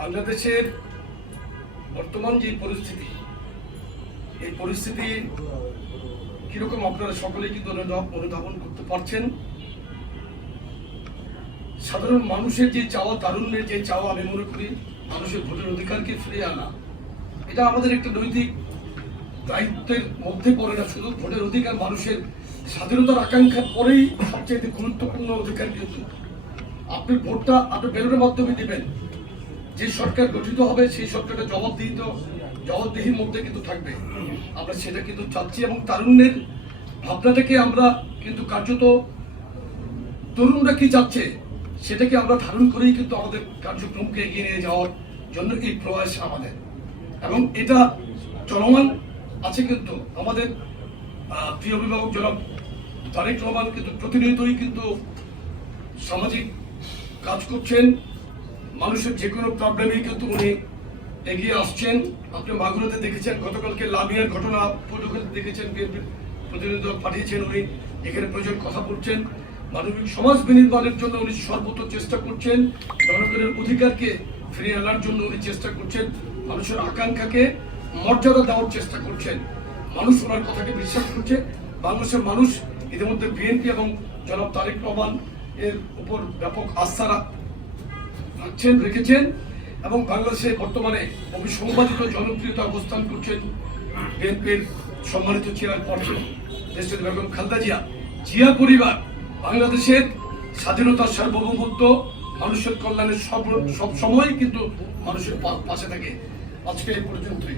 বাংলাদেশের বর্তমান যে পরিস্থিতি, এই পরিস্থিতি কীরকম আপনারা সকলেই কিন্তু অনুধাবন করতে পারছেন। সাধারণ মানুষের যে চাওয়া, তারুণ্যের যে চাওয়া, আমি মনে করি মানুষের ভোটের অধিকারকে ফিরিয়ে আনা, এটা আমাদের একটা নৈতিক দায়িত্বের মধ্যে পড়ে না, শুধু ভোটের অধিকার মানুষের স্বাধীনতার আকাঙ্ক্ষার পরেই সবচেয়ে গুরুত্বপূর্ণ অধিকার কিন্তু। আপনি ভোটটা, আপনি বেরোনোর মাধ্যমে দিবেন। যে সরকার গঠিত হবে, সেই সরকারটা জবাবদিহিত, জবাবদিহির মধ্যে কিন্তু থাকবে। আমরা সেটা কিন্তু চাচ্ছি এবং তারুণ্যের ভাবনাটাকে আমরা কিন্তু কার্যত তরুণরা কি চাচ্ছে, সেটাকে আমরা ধারণ করেই কিন্তু আমাদের কার্যক্রমকে এগিয়ে নিয়ে যাওয়ার জন্য এই প্রয়াস আমাদের। এবং এটা চলমান আছে কিন্তু আমাদের প্রিয় অভিভাবক জনাব তারেক রহমান কিন্তু প্রতিনিয়তই কিন্তু সামাজিক কাজ করছেন। মানুষের যে কোনো প্রবলেমেই কিন্তু উনি এগিয়ে আসছেন। আপনি মাগুরাতে দেখেছেন, গতকালকে লামিয়ার ঘটনা পটুখাতে দেখেছেন বিএনপির প্রতিনিধি পাঠিয়েছেন উনি। এখানে প্রয়োজন কথা বলছেন। মানবিক সমাজ বিনির্মাণের জন্য উনি সর্বত চেষ্টা করছেন। জনগণের অধিকারকে ফিরিয়ে আনার জন্য উনি চেষ্টা করছেন। মানুষের আকাঙ্ক্ষাকে মর্যাদা দেওয়ার চেষ্টা করছেন। মানুষ ওনার কথাকে বিশ্বাস করছে। বাংলাদেশের মানুষ ইতিমধ্যে বিএনপি এবং জনাব তারেক রহমান এর উপর ব্যাপক আস্থা রাখছেন রেখেছেন এবং বাংলাদেশে বর্তমানে অবিসংবাদিত জনপ্রিয়তা অবস্থান করছেন বিএনপির সম্মানিত চেয়ার চেয়ারপারসন দেশের বেগম খালদা জিয়া। জিয়া পরিবার বাংলাদেশের স্বাধীনতার সার্বভৌমত্ব, মানুষের কল্যাণের সব সব সময় কিন্তু মানুষের পাশে থাকে। আজকে এই পর্যন্তই।